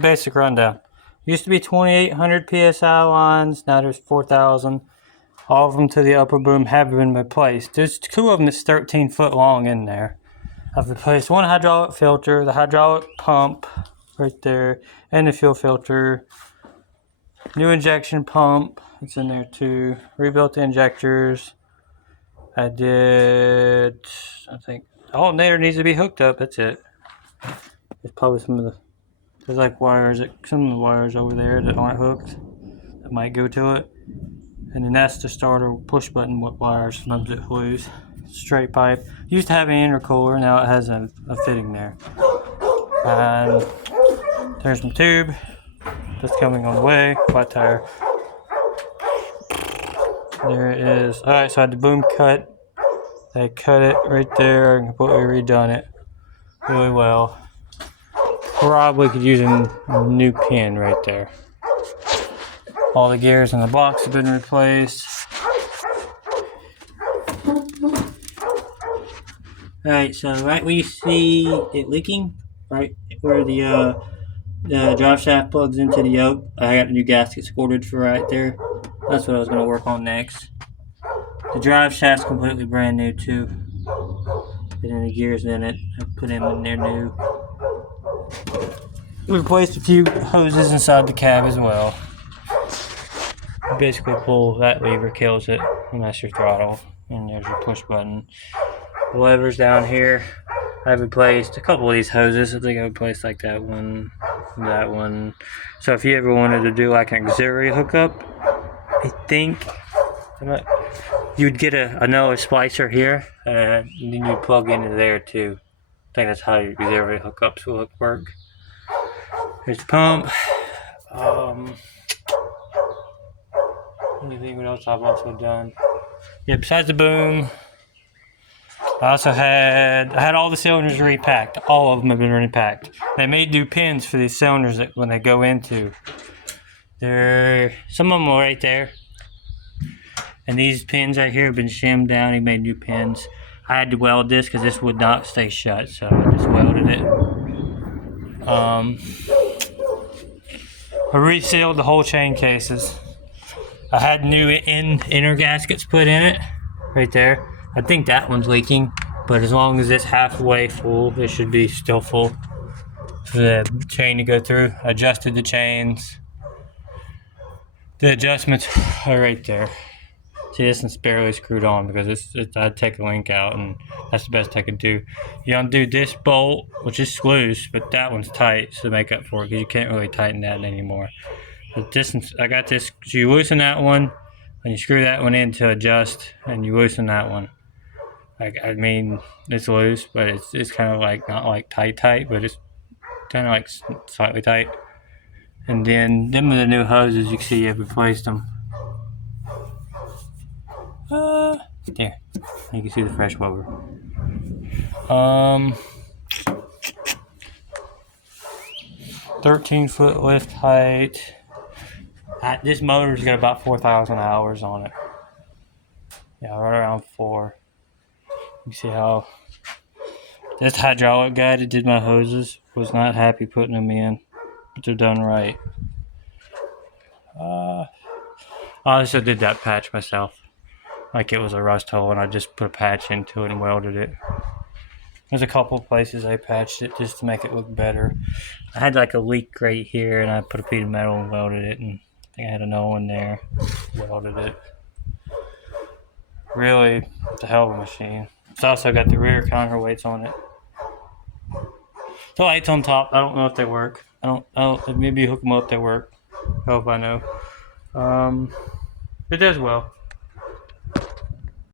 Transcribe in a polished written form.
Basic rundown. Used to be 2,800 psi lines. Now there's 4,000. All of them to the upper boom have been replaced. There's two of them that's 13 foot long in there. I've replaced one hydraulic filter, the hydraulic pump right there, and the fuel filter. New injection pump, it's in there too. Rebuilt the injectors. I think the alternator needs to be hooked up. That's it. There's probably there's like wires, some of the wires over there that aren't hooked that might go to it. And then that's the starter push button wires, sometimes it loose. Straight pipe. Used to have an intercooler, now it has a fitting there. And there's my tube that's coming on the way, flat tire. There it is. Alright, so I had the boom cut. They cut it right there and completely redone it really well. Probably could use a new pin right there. All the gears in the box have been replaced. Alright, so right where you see it leaking, right where the drive shaft plugs into the yoke, I got the new gasket squirted for right there. That's what I was going to work on next. The drive shaft's completely brand new too. Put in the gears in it, I put them in there new. We replaced a few hoses inside the cab as well. You basically pull that lever, kills it, and that's your throttle. And there's your push button. The levers down here, I've replaced a couple of these hoses. I think I replaced like that one. So if you ever wanted to do like an auxiliary hookup, I think you'd get another splicer here, and then you plug into there too. I think that's how your auxiliary hookups will work. Here's the pump. Let me think what else I've also done. Yeah, besides the boom, I had all the cylinders repacked. All of them have been repacked. They made new pins for these cylinders that when they go into. Some of them are right there. And these pins right here have been shimmed down. He made new pins. I had to weld this because this would not stay shut, so I just welded it. I resealed the whole chain cases. I had new inner gaskets put in it, right there. I think that one's leaking, but as long as it's halfway full, it should be still full for the chain to go through. I adjusted the chains. The adjustments are right there. See, this one's barely screwed on because I'd take a link out, and that's the best I could do. You undo this bolt, which is loose, but that one's tight to make up for it because you can't really tighten that anymore. But this one's, I got this, so you loosen that one, and you screw that one in to adjust, and you loosen that one. I mean, it's loose, but it's kind of like, not like tight, but it's kind of like slightly tight. And then, them are the new hoses. You can see I've replaced them. There. You can see the fresh water. 13-foot lift height. This motor's got about 4,000 hours on it. Yeah, right around 4. You see how this hydraulic guy that did my hoses was not happy putting them in, but they're done right. I also did that patch myself. Like it was a rust hole, and I just put a patch into it and welded it. There's a couple of places I patched it just to make it look better. I had like a leak right here, and I put a piece of metal and welded it, and I think I had another one there. Welded it. Really, it's a hell of a machine. It's also got the rear counterweights on it. The lights on top, I don't know if they work. I don't maybe you hook them up, they work. I hope I know. It does well.